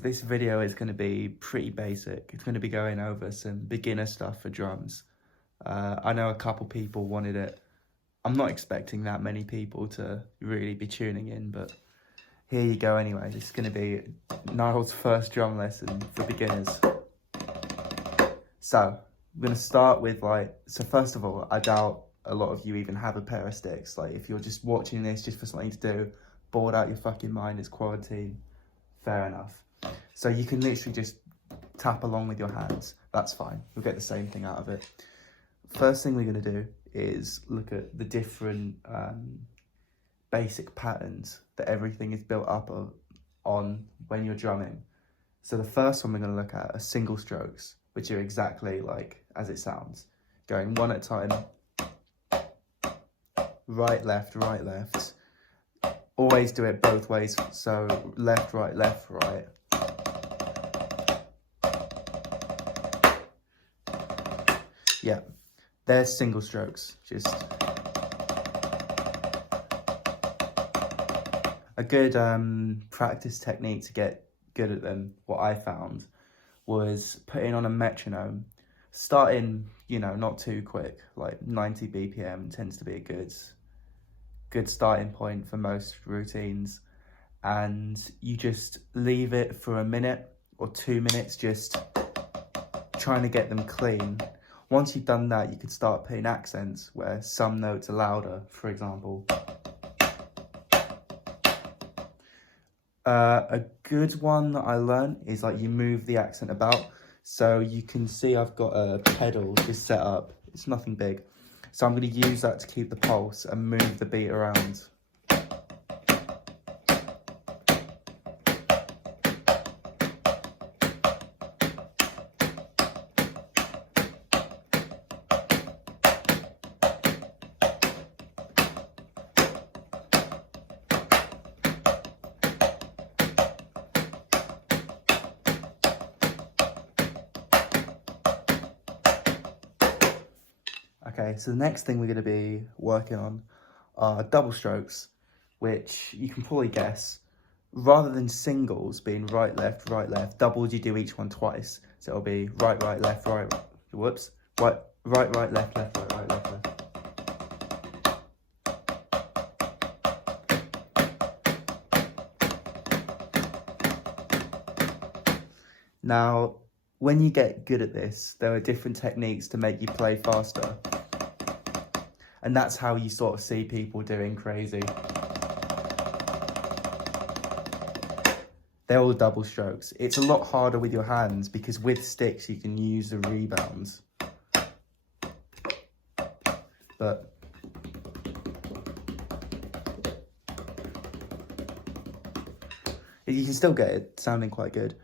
So this video is going to be pretty basic. It's going to be going over some beginner stuff for drums. I know a couple people wanted it. I'm not expecting that many people to really be tuning in, but here you go anyway. This is going to be Niall's first drum lesson for beginners. So I'm going to start with so first of all, I doubt a lot of you even have a pair of sticks. Like if you're just watching this just for something to do, bored out your fucking mind, it's quarantine, fair enough. So you can literally just tap along with your hands. That's fine. You'll get the same thing out of it. First thing we're going to do is look at the different basic patterns that everything is built up on when you're drumming. So the first one we're going to look at are single strokes, which are exactly like as it sounds. Going one at a time. Right, left, right, left. Always do it both ways. So left, right, right. Yeah, there's single strokes. Just a good practice technique to get good at them. What I found was putting on a metronome, starting, not too quick, like 90 BPM tends to be a good starting point for most routines, and you just leave it for a minute or 2 minutes, just trying to get them clean. Once you've done that, you can start putting accents where some notes are louder, for example. A good one that I learned is you move the accent about. So you can see I've got a pedal just set up. It's nothing big. So I'm going to use that to keep the pulse and move the beat around. Okay, so the next thing we're going to be working on are double strokes, which you can probably guess. Rather than singles being right, left, doubles, you do each one twice. So it'll be right, left, right, whoops, right, left, right, left. Now, when you get good at this, there are different techniques to make you play faster. And that's how you sort of see people doing crazy. They're all double strokes. It's a lot harder with your hands because with sticks you can use the rebounds. But you can still get it sounding quite good.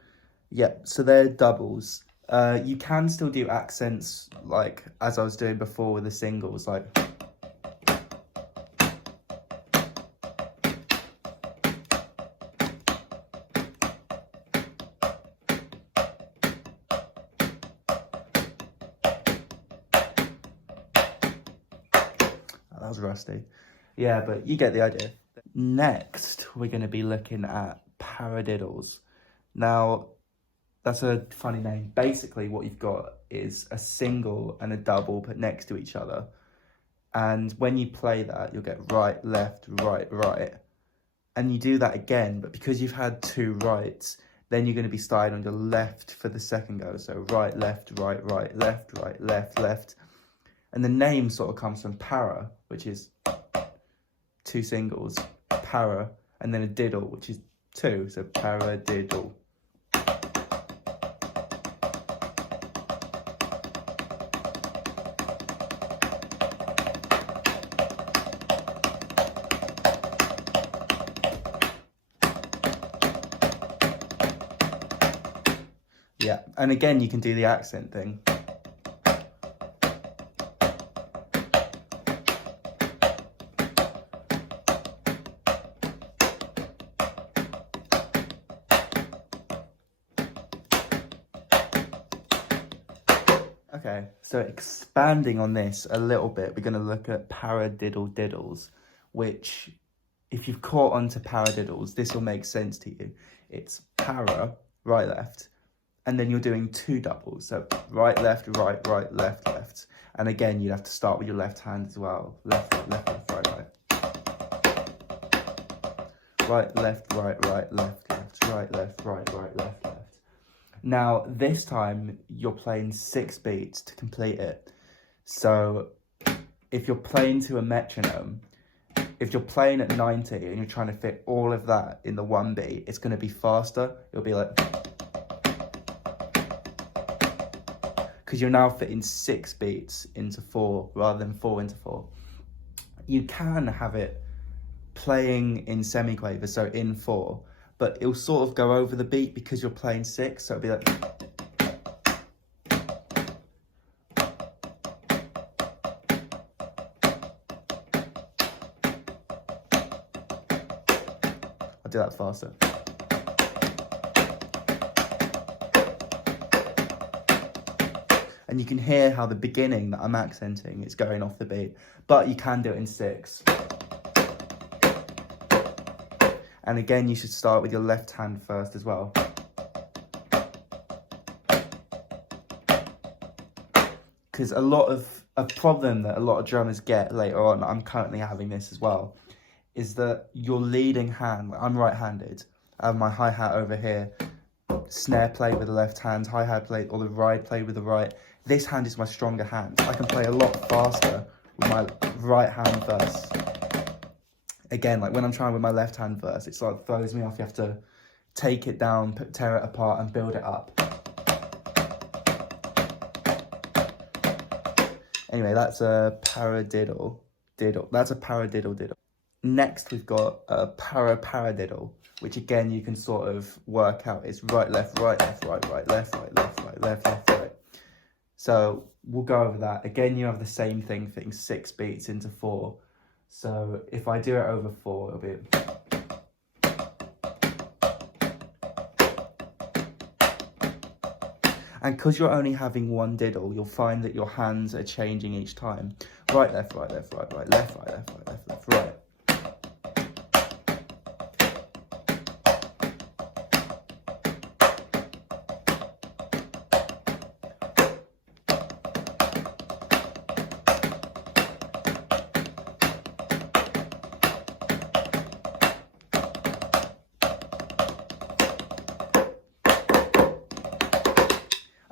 Yep, so they're doubles. You can still do accents as I was doing before with the singles, that was rusty. Yeah, but you get the idea. Next, we're going to be looking at paradiddles. Now, that's a funny name. Basically, what you've got is a single and a double put next to each other. And when you play that, you'll get right, left, right. And you do that again, but because you've had two rights, then you're going to be starting on your left for the second go. So right, left, left. And the name sort of comes from para, which is two singles, para, and then a diddle, which is two, so paradiddle. Yeah, and again, you can do the accent thing. Okay, so expanding on this a little bit, we're going to look at paradiddle diddles, which if you've caught on to paradiddles, this will make sense to you. It's para, right, left. And then you're doing 2 doubles. So right, left, right, right, left, left. And again, you'd have to start with your left hand as well. Left, left, left, right, right. Right, left, right, right, left, left, right, left, right, right, left, left. Now, this time, you're playing 6 beats to complete it. So if you're playing to a metronome, if you're playing at 90 and you're trying to fit all of that in the 1 beat, it's going to be faster. It'll be like... because you're now fitting 6 beats into 4 rather than 4 into 4. You can have it playing in semiquaver, so in 4, but it'll sort of go over the beat because you're playing 6, so it'll be like... I'll do that faster. And you can hear how the beginning that I'm accenting is going off the beat, but you can do it in 6. And again, you should start with your left hand first as well. Because a problem that a lot of drummers get later on, I'm currently having this as well, is that your leading hand, like I'm right-handed, I have my hi-hat over here, snare played with the left hand, hi-hat played, or the ride played with the right. This hand is my stronger hand. I can play a lot faster with my right hand first. Again, like when I'm trying with my left hand first, it's like throws me off. You have to take it down, tear it apart and build it up. Anyway, that's a paradiddle. That's a paradiddle diddle. Next, we've got a paradiddle, which again, you can sort of work out. It's right, left, right, left, right, right, left, right, left, right, left, left, right. So we'll go over that. Again, you have the same thing, fitting 6 beats into 4. So if I do it over 4, it'll be... And because you're only having 1 diddle, you'll find that your hands are changing each time. Right, left, right, left, right, right, left, right, left, right, left, left, right.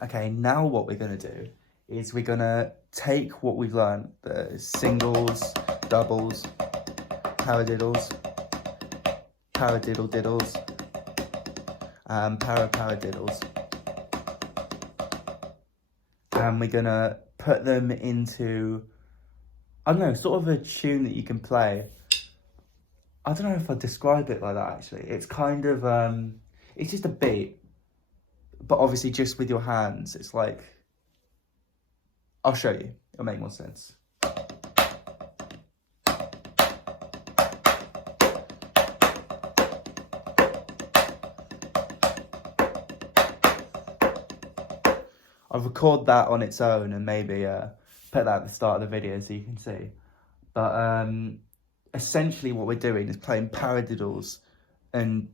Okay, now what we're going to do is we're going to take what we've learned, the singles, doubles, paradiddles, paradiddle diddles, paradiddles, and we're going to put them into, I don't know, sort of a tune that you can play. I don't know if I'd describe it like that, actually. It's kind of, it's just a beat. But obviously just with your hands, it's like, I'll show you, it'll make more sense. I'll record that on its own and maybe put that at the start of the video so you can see. But essentially what we're doing is playing paradiddles and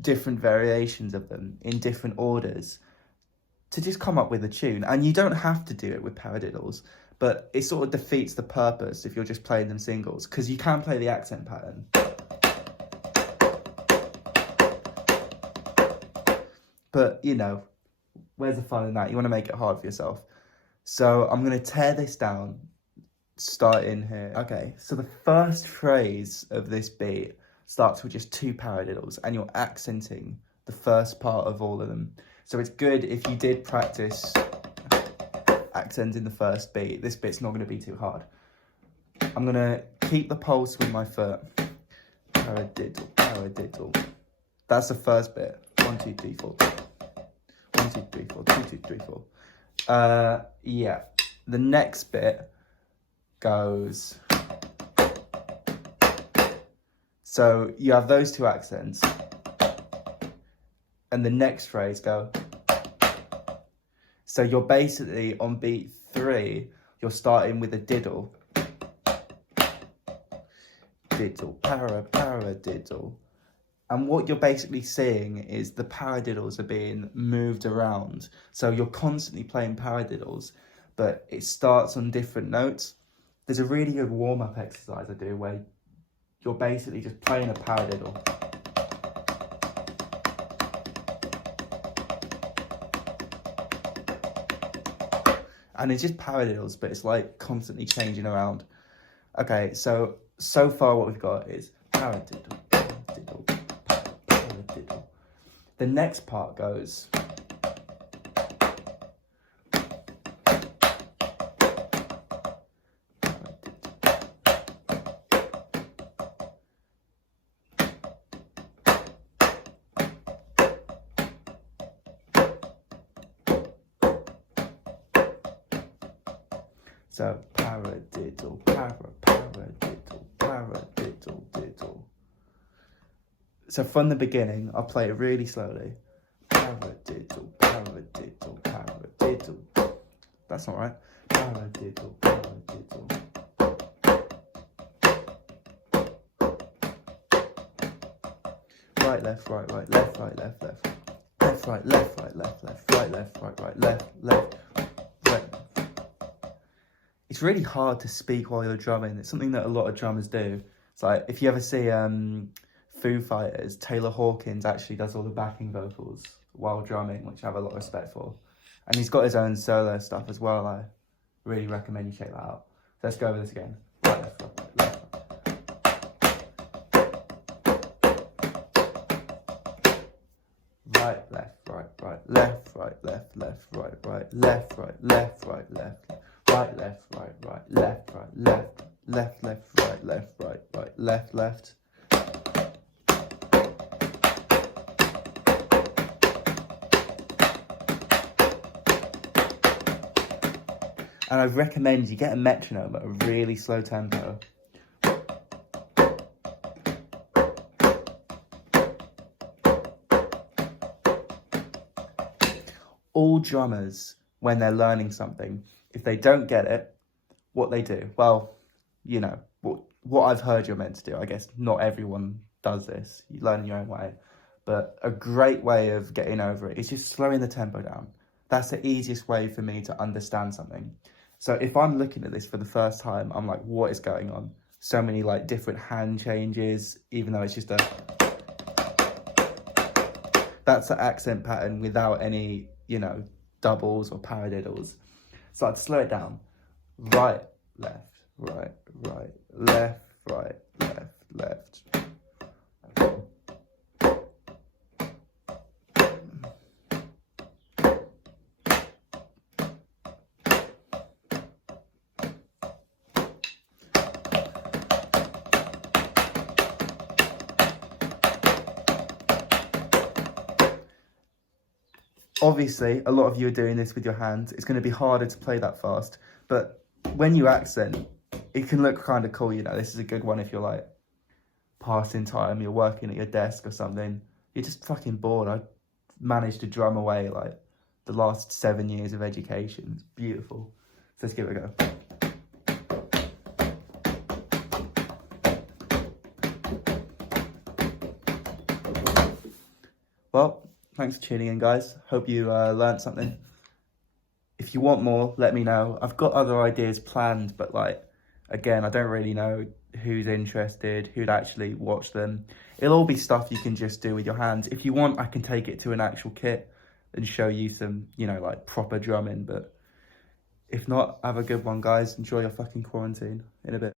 different variations of them in different orders to just come up with a tune. And you don't have to do it with paradiddles, but it sort of defeats the purpose if you're just playing them singles, because you can play the accent pattern. But, you know, where's the fun in that? You want to make it hard for yourself. So I'm going to tear this down, start in here. Okay, so the first phrase of this beat starts with just 2 paradiddles and you're accenting the first part of all of them. So it's good if you did practice accenting the first beat. This bit's not going to be too hard. I'm going to keep the pulse with my foot. Paradiddle, paradiddle. That's the first bit. 1, 2, 3, 4. 1, 2, 3, 4. 2, 2, 3, 4. Yeah. The next bit goes... So you have those 2 accents, and the next phrase go. So you're basically on beat 3, you're starting with a diddle. Diddle, para, diddle. And what you're basically seeing is the paradiddles are being moved around. So you're constantly playing paradiddles, but it starts on different notes. There's a really good warm-up exercise I do where you're basically just playing a paradiddle. And it's just paradiddles, but it's like constantly changing around. Okay, so far what we've got is paradiddle, paradiddle, paradiddle. The next part goes. So paradiddle, paradiddle, paradiddle, diddle. So from the beginning, I'll play it really slowly. Paradiddle, paradiddle, paradiddle. That's not right. Paradiddle, paradiddle. Right, left, right, right, left, right, left, left. Left, right, left, right, left, left. Right, left, right, left, left. Right. It's really hard to speak while you're drumming. It's something that a lot of drummers do. It's like, if you ever see Foo Fighters, Taylor Hawkins actually does all the backing vocals while drumming, which I have a lot of respect for. And he's got his own solo stuff as well. I really recommend you check that out. So let's go over this again. Right, left, right, left. Right, left, right, right, left, right, left, left, right, right, left, right, left, right, left. Right, left, right, right, left, right, left, left, left, right, left, right, right, left, left. And I recommend you get a metronome at a really slow tempo. All drummers, when they're learning something, if they don't get it, what they do? Well, you know, what I've heard you're meant to do. I guess not everyone does this. You learn in your own way. But a great way of getting over it is just slowing the tempo down. That's the easiest way for me to understand something. So if I'm looking at this for the first time, I'm like, what is going on? So many like different hand changes, even though it's just a... That's the accent pattern without any, you know, doubles or paradiddles. So I'd slow it down. Right, left, right, right, left, right, left, left. Obviously, a lot of you are doing this with your hands. It's going to be harder to play that fast. But when you accent, it can look kind of cool, you know. This is a good one if you're like passing time, you're working at your desk or something. You're just fucking bored. I managed to drum away like the last 7 years of education. It's beautiful. So let's give it a go. Well, thanks for tuning in, guys. Hope you learned something. If you want more, let me know. I've got other ideas planned, but like, again, I don't really know who's interested, who'd actually watch them. It'll all be stuff you can just do with your hands. If you want, I can take it to an actual kit and show you some, you know, like proper drumming. But if not, have a good one, guys. Enjoy your fucking quarantine. In a bit.